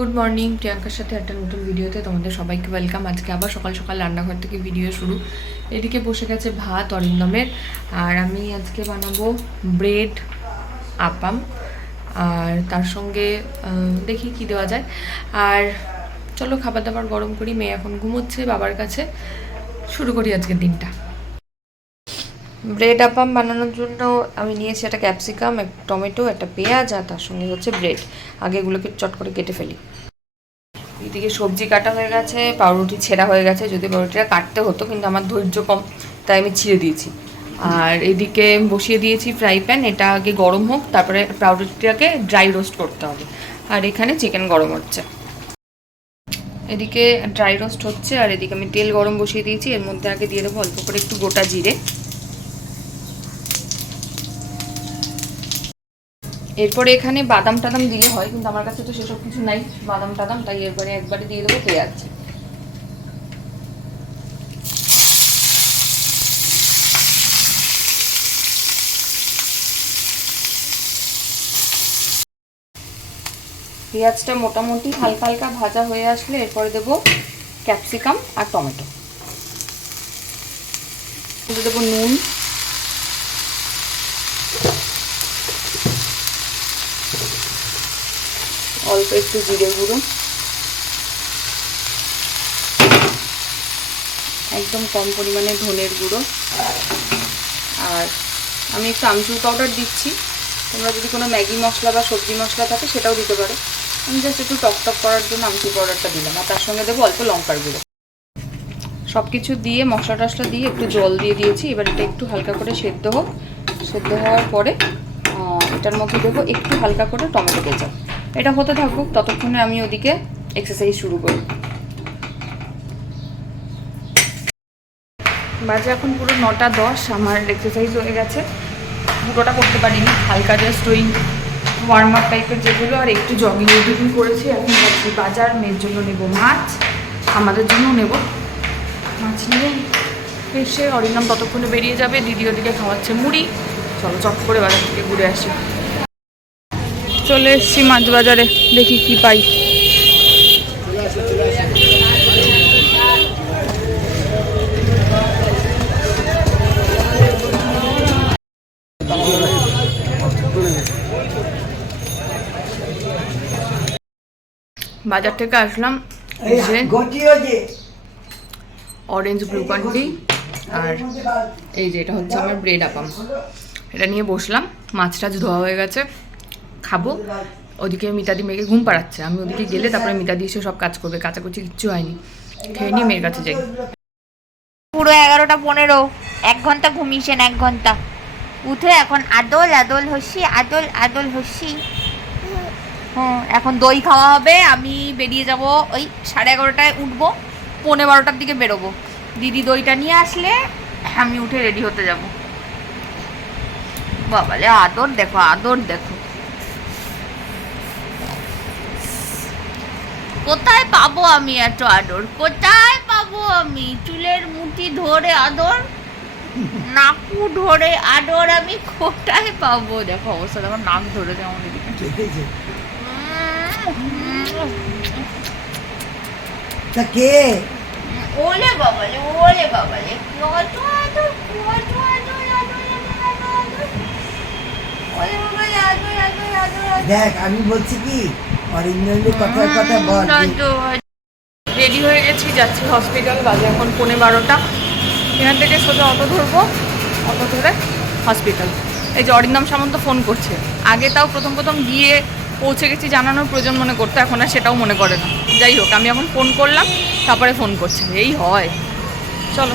Good morning প্রিয়াঙ্কার সাথে একটা নতুন ভিডিওতে তোমাদের সবাইকে ওয়েলকাম আজকে আবার সকাল সকাল রান্নাঘর থেকে ভিডিও শুরু। এদিকে বসে গেছে ভাত, অরিন্দমের। আর আমি আজকে বানাবো ব্রেড আপাম আর তার সঙ্গে দেখি কি দেওয়া যায়। আর চলো খাবার দাবার গরম করি, মেয়ে এখন ঘুমোচ্ছে, বাবার কাছে। শুরু করি আজকের দিনটা। ব্রেড আপাম বানানোর জন্য আমি নিয়েছি একটা ক্যাপসিকাম, এক টমেটো, একটা পেঁয়াজ, আর তার সঙ্গে হচ্ছে ব্রেড। আগে এগুলোকে চট করে কেটে ফেলি। এদিকে সবজি কাটা হয়ে গেছে, পাউরুটি ছেঁড়া হয়ে গেছে, যদি পাউরুটিটা কাটতে হতো, কিন্তু আমার ধৈর্য কম, তাই আমি ছিঁড়ে দিয়েছি। আর এদিকে বসিয়ে দিয়েছি ফ্রাই প্যান, এটা আগে গরম হোক, তারপরে পাউরুটিটাকে ড্রাই রোস্ট করতে হবে। আর এখানে চিকেন গরম হচ্ছে। এদিকে ড্রাই রোস্ট হচ্ছে, আর এদিকে আমি তেল গরম বসিয়ে দিয়েছি, এর মধ্যে আগে দিয়ে দেবো অল্প করে একটু গোটা জিরে। এরপরে এখানে বাদাম টাদাম দিলে হয়, কিন্তু আমার কাছে তো সেসব কিছু নাই। বাদাম টাদাম, তাই এরপরে একবারে দিয়ে দেবো পেঁয়াজ পেঁয়াজটা মোটামুটি হালকা হালকা ভাজা হয়ে আসলে এরপরে দেবো ক্যাপসিকাম আর টমেটো। দেবো নুন। অল্প একটু জিরে গুঁড়ো। একদম কম পরিমাণে ধনের গুঁড়ো। আর আমি একটু আমচুর পাউডার দিচ্ছি। তোমরা যদি কোনো ম্যাগি মশলা বা সবজি মশলা থাকে সেটাও দিতে পারো। আমি জাস্ট একটু টক টক করার জন্য আমচুর পাউডারটা দিলাম। আর তার সঙ্গে দেবো অল্প লঙ্কার গুঁড়ো। সব কিছু দিয়ে, মশলা টশলা দিয়ে একটু জল দিয়ে দিয়েছি। এবার এটা একটু হালকা করে সেদ্ধ হোক। সেদ্ধ হওয়ার পরে এটার মধ্যে দেবো একটু হালকা করে টমেটো কেচাপ। এটা হতে থাকুক, ততক্ষণে আমি ওদিকে এক্সারসাইজ শুরু করি। বাজে এখন পুরো নটা দশ, আমার এক্সারসাইজ হয়ে গেছে। পুরোটা করতে পারিনি, হালকা জাস্ট ওই ওয়ার্ম আপ টাইপের যেগুলো, আর একটু জগিং উদ্যোগী করেছি। এখন যাচ্ছি বাজার, মেয়ের জন্য নেব মাছ, আমাদের জন্য নেব। মাছ নিয়ে এসে অরিনাম ততক্ষণে বেরিয়ে যাবে, দিদি ওদিকে খাওয়াচ্ছে মুড়ি। চলো চট করে বাজার থেকে ঘুরে আসি। চলে এসছি মাছ বাজারে দেখি কি পাই। বাজার থেকে আসলাম অরেঞ্জ অরেঞ্জ গ্লুকন্ডি আর এই যে এটা হচ্ছে আমার ব্রেড আপাম। এটা নিয়ে বসলাম মাছ টাছ ধোয়া হয়ে গেছে। খাব। ওদিকে মিতাদি মেয়েকে ঘুম পাড়াচ্ছে। আমি ওদিকে গেলে তারপরে মিতাদি এসে সব কাজ করবে। কাচাকুচি কিচ্ছু হয়নি। খেয়ে নিয়ে মেয়ের কাছে যাই। পুরো এগারোটা পনেরো। এক ঘণ্টা ঘুমিয়েছেন, এক ঘণ্টা। উঠে এখন আদল আদল হসি, আদল আদল হসি। হুম, এখন দই খাওয়া হবে। আমি বেরিয়ে যাব ওই সাড়ে এগারোটায় উঠবো। পৌনে বারোটার দিকে বেরোবো। দিদি দইটা নিয়ে আসলে আমি উঠে রেডি হতে যাব। বাবালে, আদর দেখো আদর দেখো। কোথায় পাবো আমি এত আদর? কোথায় পাবো আমি? চুলের মুঠি ধরে আদর? নাকু ধরে আদর আমি কোথায় পাবো? দেখো অবস্থা দেখো নাক ধরে এদিকে। তা কে? ওলে বাবালে ওলে বাবালে। কত আদর কত আদর আদর আদর আদর আদর ওলে বাবালে আদর আদর আদর আদর দেখ আমি বলছি কি অরিন্দমের কথার কথা বল রেডি হয়ে গেছি, যাচ্ছি হসপিটাল বাজে এখন পৌনে বারোটা। এখান থেকে সোজা অটো ধরবো অটো ধরে হসপিটাল এই যে অরিন্দম সামন্ত ফোন করছে। আগে তাও প্রথম প্রথম গিয়ে পৌঁছে গেছি জানানোর প্রয়োজন মনে করতো, এখন আর সেটাও মনে করে না। যাই হোক, আমি এখন ফোন করলাম, তারপরে ফোন করছে। এই হয়। চলো।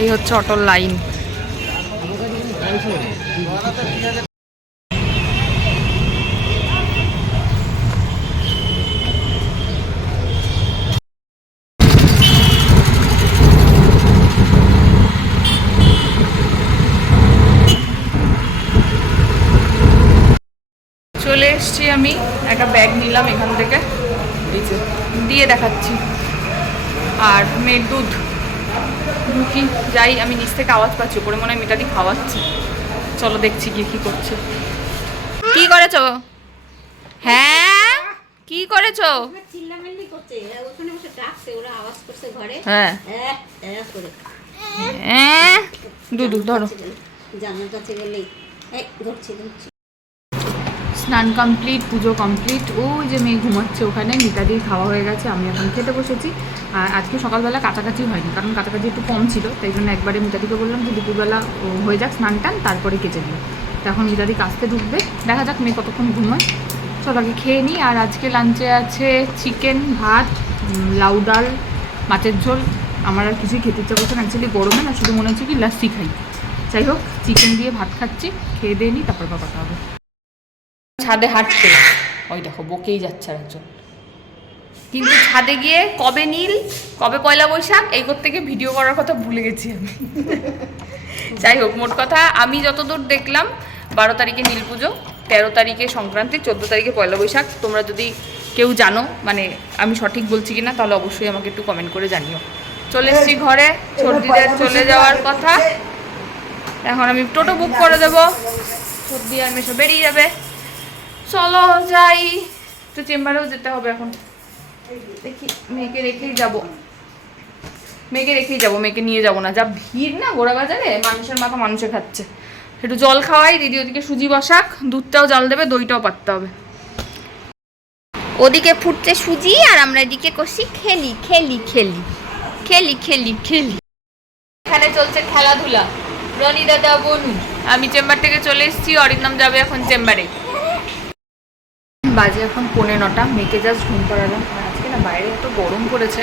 এই হচ্ছে অটোর লাইন চলে এসছি আমি একটা ব্যাগ নিলাম এখান থেকে। দিয়ে দেখাচ্ছি। আর মেয়ের দুধ। ঢুকি যাই আমি নিচ থেকে আওয়াজ পাচ্ছি উপরে মনে হয় মিটাদি খাওয়াচ্ছি। চলো দেখছি গিয়ে কি করছে। কি করেছ? হ্যাঁ? কি করে করেছ চিল্লামিল্লি করছে এরা ওখানে বসে ডাকছে ওরা আওয়াজ করছে ঘরে। হ্যাঁ। করে। এ্যাঁ, দুদু ধরো। জানার কাছে গেলেই ধরছি ধরছি। স্নান কমপ্লিট পুজো কমপ্লিট ও যে মেয়ে ঘুমাচ্ছে ওখানে মিতাদির খাওয়া হয়ে গেছে, আমি এখন খেতে বসেছি। আর আজকে সকালবেলা কাছাকাছি হয়নি, কারণ কাছাকাছি একটু কম ছিল, তাই জন্য একবারে মিতাদিকে বললাম যে দুপুরবেলা হয়ে যাক স্নান টান, তারপরে কেটে দিও তো এখন মিতাদি কাছতে ঢুকবে, দেখা যাক মেয়ে কতক্ষণ ঘুমায়। চল আগে খেয়ে নিই, আর আজকে লাঞ্চে আছে চিকেন ভাত লাউ ডাল, মাছের ঝোল। আমার আর কিছুই খেতে ইচ্ছা করছে না অ্যাকচুয়ালি গরমে না, শুধু মনে হচ্ছে কি, লাস্সি খাই। যাই হোক চিকেন দিয়ে ভাত খাচ্ছি, খেয়ে দিয়ে নিই, তারপর বা কথা হবে। ছাদে হাঁটতে ওই দেখো, বকেই যাচ্ছে আর একজন। কিন্তু ছাদে গিয়ে কবে নীল, কবে পয়লা বৈশাখ, এই করতে গিয়ে ভিডিও করার কথা ভুলে গেছি আমি। যাই হোক, মোট কথা, আমি যতদূর দেখলাম, বারো তারিখে নীল পুজো, তেরো তারিখে সংক্রান্তি, চোদ্দ তারিখে পয়লা বৈশাখ। তোমরা যদি কেউ জানো মানে আমি সঠিক বলছি কিনা, তাহলে অবশ্যই আমাকে একটু কমেন্ট করে জানিও। চলে এসেছি ঘরে, সর্দিদের চলে যাওয়ার কথা। এখন আমি টোটো বুক করে দেবো। সর্দি আর মেশো বেরিয়ে যাবে। চলো যাই। তো চেম্বারেও যেতে হবে এখন। দেখি মেয়েকে রেখেই যাব। মেয়েকে রেখেই যাব মেয়েকে নিয়ে যাব না। যা ভিড় না গোড়া বাজারে মানুষের মাথা মানুষে খাচ্ছে। একটু জল খাওয়াই দিদি ওদিকে সুজি বসাক দুধটাও জাল দেবে দইটাও পাততে হবে। ওদিকে ফুটছে সুজি আর আমরা এদিকে করছি খেলি খেলি খেলি। খেলি খেলি খেলি। এখানে চলছে খেলাধুলা। রনি দাদা বনু। আমি চেম্বার থেকে চলে এসেছি অরিন্দম যাবে এখন চেম্বারে। বাজে এখন পৌনে নটা, মেয়েকে জাস্ট ঘুম পাড়ালাম আর আজকে না বাইরে এত গরম পড়েছে।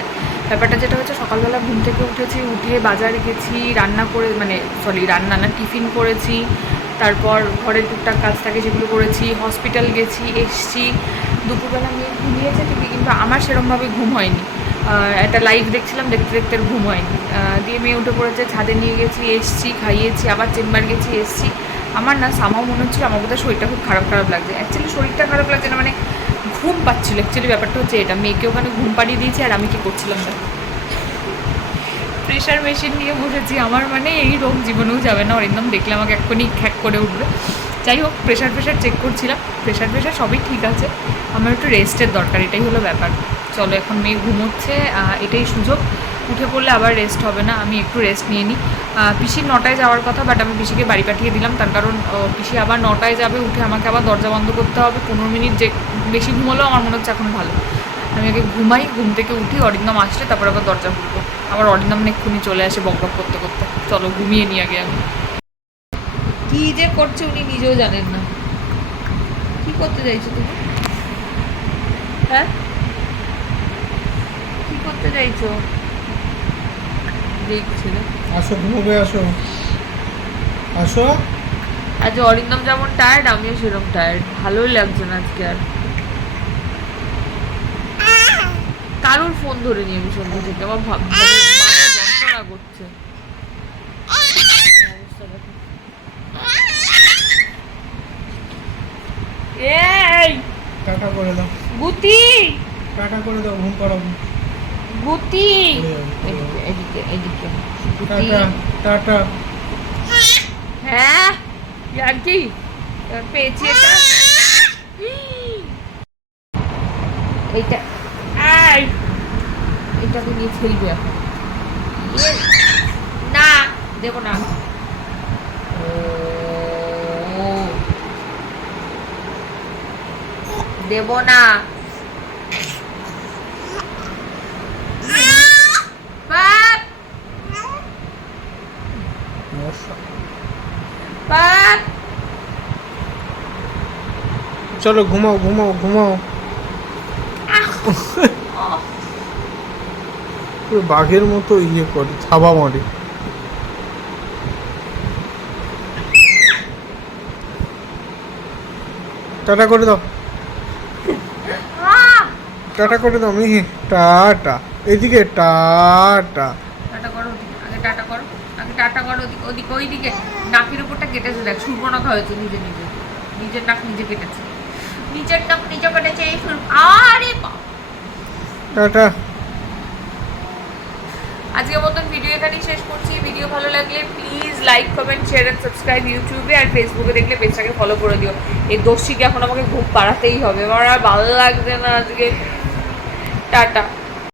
ব্যাপারটা যেটা হচ্ছে সকালবেলা ঘুম থেকে উঠেছি, উঠে বাজারে গেছি, রান্না করে মানে সরি রান্না না, টিফিন করেছি। তারপর ঘরের টুকটাক কাজ থাকে সেগুলো করেছি হসপিটাল গেছি, এসছি। দুপুরবেলা মেয়ে ঘুমিয়েছে ঠিকই, কিন্তু আমার সেরমভাবে ঘুম হয়নি। একটা লাইভ দেখছিলাম, দেখতে দেখতে ঘুম হয়নি। দিয়ে মেয়ে উঠে পড়েছে, ছাদে নিয়ে গেছি, এসছি, খাইয়েছি, আবার চেম্বার গেছি, এসছি। আমার না সামাও মনে হচ্ছিল আমার বোধহয় শরীরটা খুব খারাপ খারাপ লাগছে। অ্যাকচুয়ালি শরীরটা খারাপ লাগছে না মানে ঘুম পাচ্ছিল। অ্যাকচুয়ালি ব্যাপারটা হচ্ছে এটা। মেয়েকে ওখানে ঘুম পাড়িয়ে দিয়েছি আর আমি কি করছিলাম না প্রেশার মেশিন নিয়ে বসেছি। আমার মানে এই রোগ জীবনেও যাবে না। অরিন্দম দেখলে আমাকে এক্ষুনি খ্যাক করে উঠবে। যাই হোক প্রেশার প্রেশার চেক করছিলাম। প্রেশার প্রেশার সবই ঠিক আছে। আমার একটু রেস্টের দরকার। এটাই হলো ব্যাপার। চলো এখন মেয়ে ঘুমোচ্ছে। এটাই সুযোগ। উঠে পড়লে আবার রেস্ট হবে না, আমি একটু রেস্ট নিয়ে নিই। পিসির নটায় যাওয়ার কথা বাট আমি পিসিকে বাড়ি পাঠিয়ে দিলাম, তার কারণ পিসি আবার নটায় যাবে, উঠে আমাকে আবার দরজা বন্ধ করতে হবে, পনেরো মিনিট যে, বেশি ঘুমোলেও আমার মনে হচ্ছে এখন ভালো। আমি আগে ঘুমাই, ঘুম থেকে উঠি, অরিন্দম আসলে তারপর আবার দরজা খুলবো। আবার অরিন্দম এক্ষুনি চলে আসে বক বক করতে করতে। চলো, ঘুমিয়ে নিই আগে আমি। কি যে করছে উনি নিজেও জানেন না। কি করতে চাইছো তুমি? হ্যাঁ? কী করতে চাইছো? আসো ঘুমোবে আসো। আসো। আজ অরিন্দম যেমন টায়ার্ড আমিও সেরকম টায়ার্ড ভালোই লাগছে না আজকে আর। কারোর ফোন ধরে নিয়ে আমি সন্ধ্যে থেকে? আমার ভাব মানে যন্ত্রণা করছে। এই! টাটা করে দাও। গুতি! টাটা করে দাও ঘুম পাড়াবো গুতি এদিকে এদিকে গুতি টাটা। হ্যাঁ আর কি পেয়েছি এটা। এইটা। আই এটাকে নিয়ে খেলবে এখন। ইয়ে, না দেবো না। ও। দেবো না। বাপ চলো ঘুমাও ঘুমাও ঘুমাও। পুরো বাঘের মতো ইয়ে করে থাবা মারে। টাটা করে দাও। টাটা করে দাও মিহি। টাটা। এদিকে টাটা। টাটা করো আগে টাটা করো। আগে টাটা করো ওদিকে ওদিকে ওইদিকে নাকের উপরটা কেটেছে দেখ সুর্পনখা হয়েছে নিজে নিজে। নিজের নাক নিজে কেটেছে। নিজের নাক নিজে কেটেছে এই সুর আরে। টাটা। আজকের মতন ভিডিও এখানেই শেষ করছি। ভিডিও ভিডিও ভালো লাগলে please like comment share and subscribe ইউটিউবে আর ফেসবুকে দেখলে পেজটাকে ফলো করে দিও। এই দোষীকে এখন আমাকে ঘুম পাড়াতেই হবে। আমার আর ভালো লাগছে না আজকে। টাটা।